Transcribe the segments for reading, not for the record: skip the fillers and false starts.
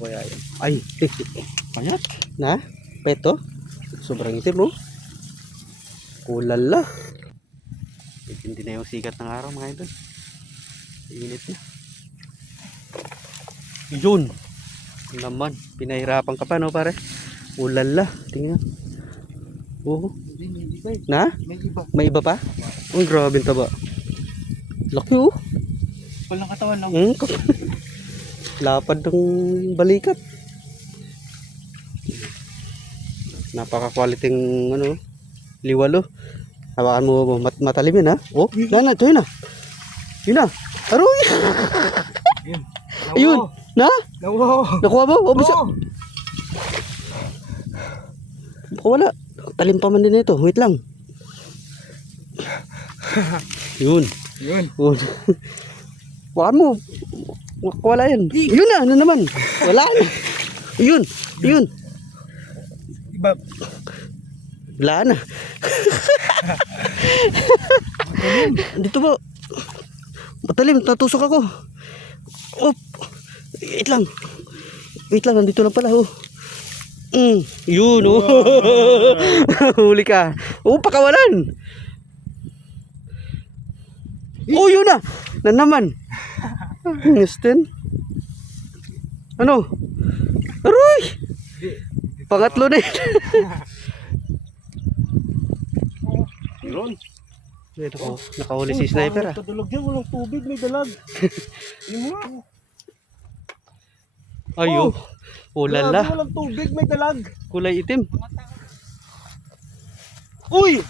kaya yan? Ay, payat. Na? Peto? Sobrang itim oh. Kulala. Hindi na yung sikat ng araw mga idol. Init na. Yun. Naman. Pinahirapan ka pa no pare. Kulala. Tingnan. Oh. Na? May iba pa? Ang grabe yung taba. Laki oh. Walang katawan lang. Lapad ng balikat. Napaka-quality ano, liwalo. Hawakan mo matalim yun ha. Oh, na, ito yun na. Yun na. Aroy! Ayun. Na? Nakuha mo? Oh, bisa. Baka wala. Talim pa man din ito. Wait lang. Yun. Yun. Hawakan mo. Wala yan. Yun na. Ano naman? Wala na. Yun. Yun. Iba. Wala na. Dito po. Matalim, natusok ako. Oh. Wait lang. Wait lang, nandito lang pala oh. Yun oh. Huli ka. Oh, pakawalan. Oh, yun na. Na naman. Nestin. Ano? Aroy. Pangatlo na yun. Meron. Nakahuli si sniper ah. Dalag yan, walang tubig, may dalag. Ayo. Oh lala. Walang tubig, may dalag. Kulay itim. Uy!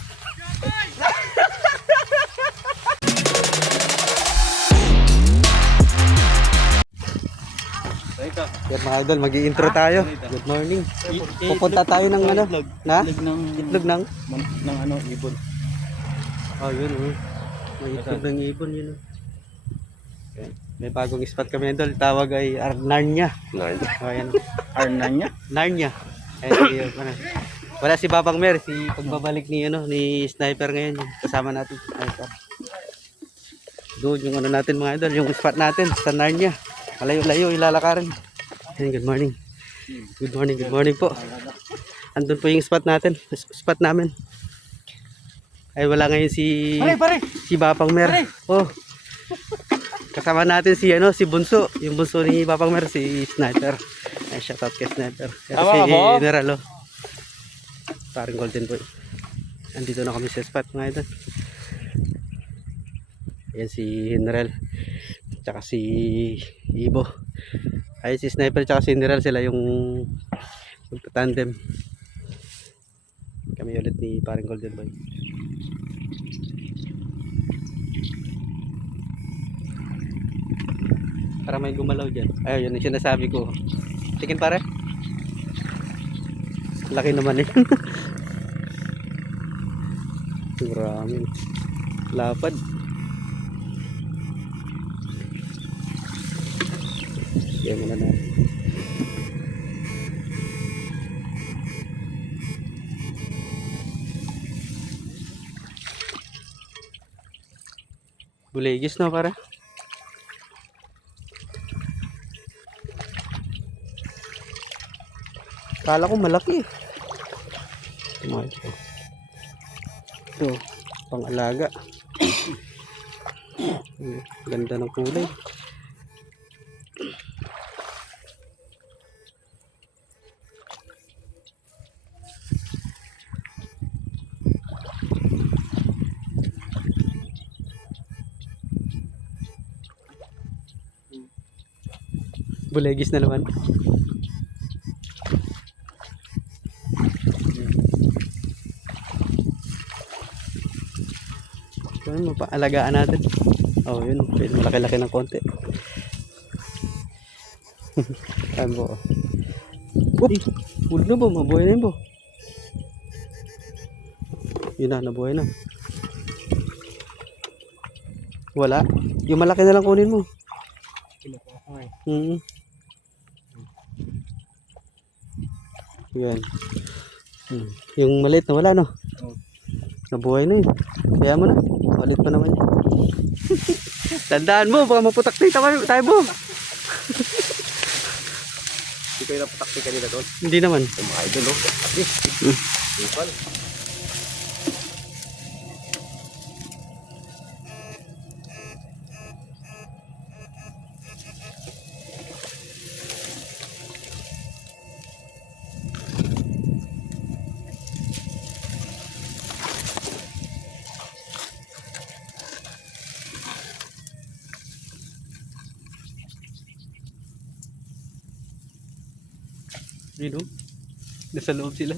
Yan mga idol, mag-i-intro tayo. Good morning. Pupunta tayo ng ano? Na? Itlog ng? Ng ano, ibon. Oh, yun oh. May itlog ng ibon yun oh. Okay. May bagong spot kami idol. Tawag ay Narnia. Narnia. Oh, yan. Narnia? Narnia. Ayun, ano. Wala si Babang Mer, si pagbabalik ni ano ni sniper ngayon yung kasama natin. Sniper. Doon yung ano natin mga idol, yung spot natin sa Narnia. Malayo-layo ilalakarin. Good morning. Good morning, good morning po. Andun po yung spot natin, spot namin. Ay wala ngayon si Babang Mer. Oh. Kasama natin si ano, si Bunso, yung bunso ni Babang Mer, si Sniper. Ay shoutout kay Sniper. Ito si General oh. Parang Golden Boy. Andito na kami sa spot mga idol. Yan si General. Tsaka si Ibo. Ay si Sniper tsaka si General, sila yung magta-tandem. Kami ulit ni parang Golden Boy. Para may gumalaw dyan. Ay yun yung sinasabi ko. Tingin pare. Laki naman eh. Maraming lapad. Yan muna na. Buligis na para. Kala ko malaki. Ito, pang-alaga. Ganda ng kulay. Bulegis na naman. Ano mapaalagaan natin. Oh, yun. Pwede malaki-laki ng konti. Ayan po. Oop! Huwag na ba? Mabuhay na yun po. Yun na, nabuhay na. Wala. Yung malaki na lang kunin mo. Yan. Yung maliit na wala no. Nabuhay na yun. Kaya mo na. Maliit pa naman yun. Tandaan mo, baka maputak tayo mo. Hindi kayo napatakti kanina doon. Hindi naman. Yung mga idol, no? At least, ipal. Yun o. Nasa loob sila.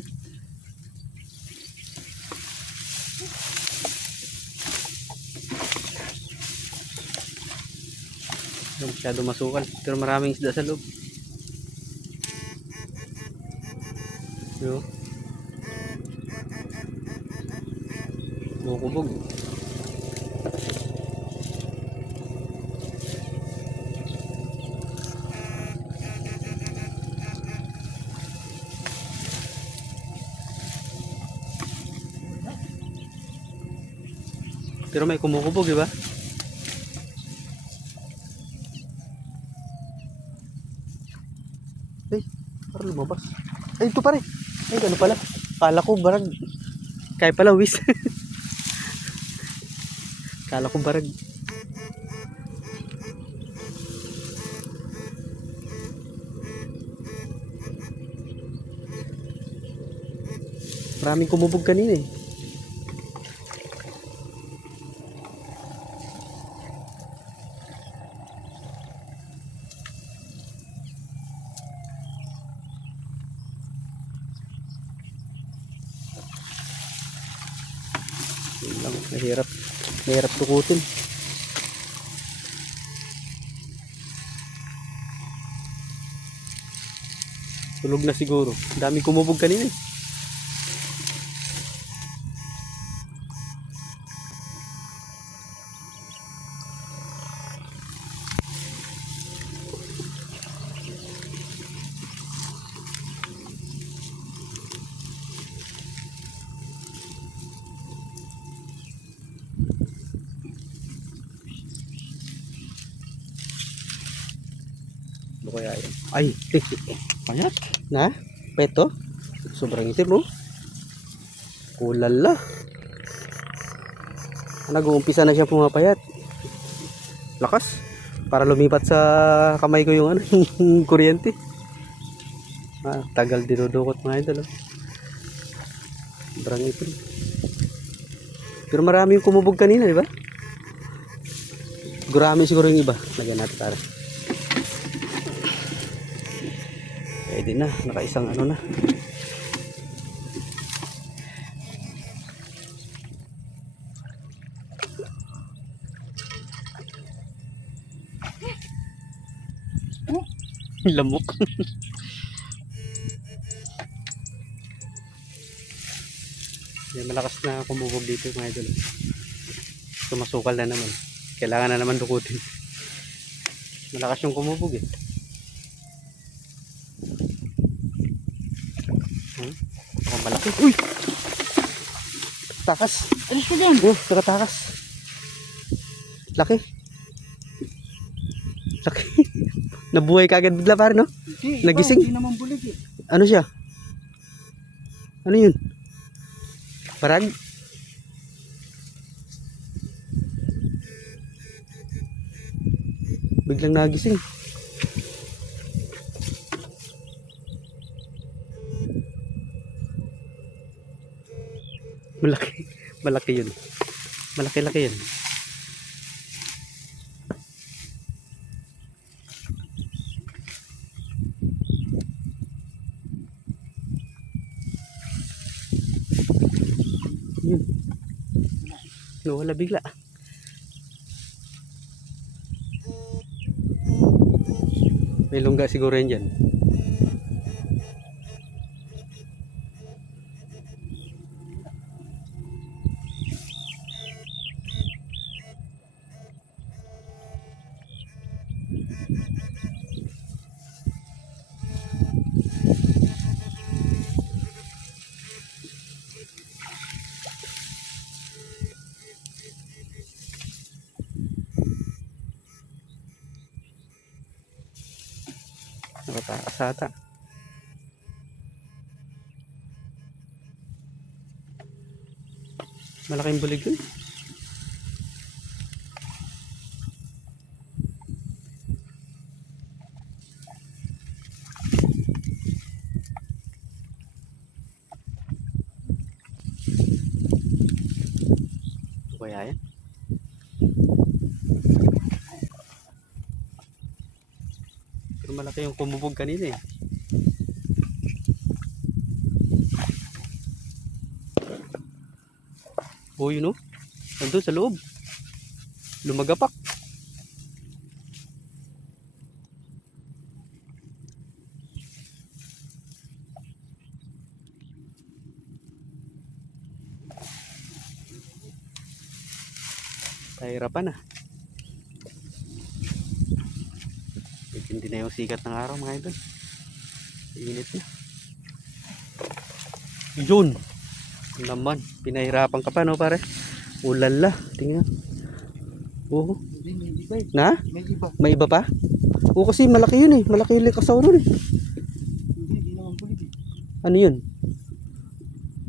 Hindi masyado masukal. Pero maraming isda sa loob. Yun. Bukubog. Pero may kumukubog, di ba? Ay, parang lumabas. Ay, ito pare. Ay, ano pala? Kala ko barag. Kaya pala, wis. Kala ko barag. Maraming kumubog kanina eh. Yun lang, mahirap tukutin. Tulog na siguro. Dami kumubog kanina eh. Ano kaya yan? Ay, Payat. na? Peto? Sobrang itim mo. Kulala. Nag-uumpisa na siya pumapayat. Lakas. Para lumipat sa kamay ko yung ano, yung kuryente. Tagal dinudukot mga idol. Oh. Sobrang itim. Pero marami yung kumubog kanina, di ba? Gurami siguro yung iba. Lagyan natin para. Pwede na, nakaisang ano na. Lamok. Yan, malakas na kumubog dito mga idol. Sumasukal na naman. Kailangan na naman dukutin. Malakas yung kumubog eh. Oh, malaki. Uy! Takas. Alis ko dyan. Oh, nakatakas. Laki. Laki. Nabuhay kagad bigla pare, no? Nagising. Hindi naman bulig eh. Ano siya? Ano yun? Parag? Biglang nagising. Malaki. Malaki yun. Malaki-laki yun. Yun. Nawala bigla. May lungga siguro yan dyan. Nakatakas ata. Malaking bulig yun. Ano kaya yan? Pero malaki yung kumubog kanina eh. Oh, yun oh. Nandun sa loob. Lumagapak. Kahirapan na. Hindi na yung sikat ng araw mga idol. Init na. Yun. Naman. Pinahirapan ka pa no pare. Ulala. Tingnan. Oo. May iba eh. Na? May iba. May iba pa? Oo kasi malaki yun eh. Malaki yung likasaw nun eh. Hindi naman bulig eh. Ano yun?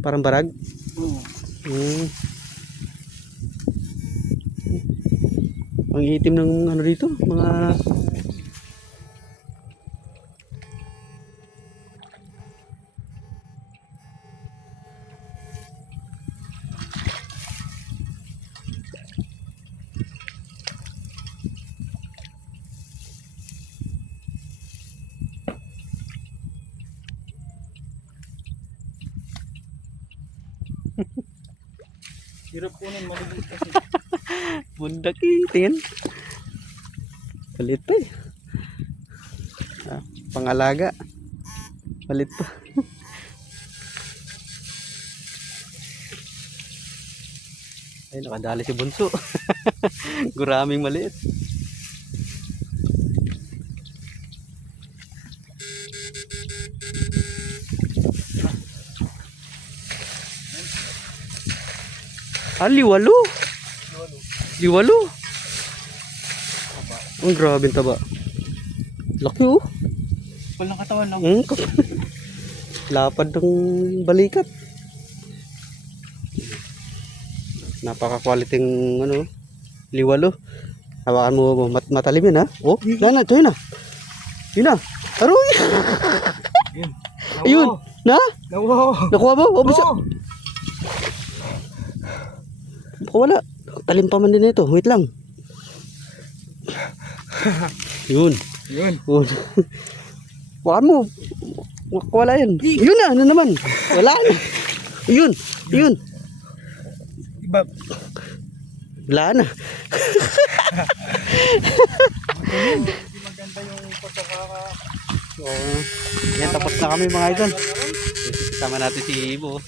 Parang barag? Oo. Ang itim ng ano dito, mga Hirap kunin, maliit kasi. bundak eh. Tingin. Palit pa eh. Pangalaga. Palit pa. Ay, nakadali si Bunso. Guraming maliit. Liwalo. Liwalo. Ang grabe ang taba. Laki oh. Walang katawan lang. Lapad ng balikat. Napaka-quality ng ano, liwalo. Hawakan mo matalim yun ha. Oh, na, ito yun na. Yun na. Aroy! Ayun. Na? Nakuha mo? Oh, bisa. Baka wala. Talim pa man din ito. Wait lang. Yun. Yun. Yun. Hawakan mo. Wala yan. Yun na. Ano naman? Wala na. Yun. Yun. Iba. Wala na. Hindi maganda yung pagkakaka. So, yan, tapos na kami mga idol. Kasama natin si Ibo.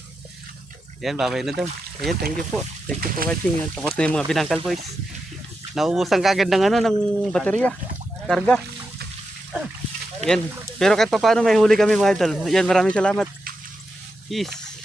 Yan, babay na daw. Ayan, thank you po. Thank you for watching. Yan, tapos na yung mga binangkal boys. Nauubusan kagad ng ano, ng baterya. Karga. Yan. Pero kahit pa paano may huli kami mga idol. Yan, maraming salamat. Peace.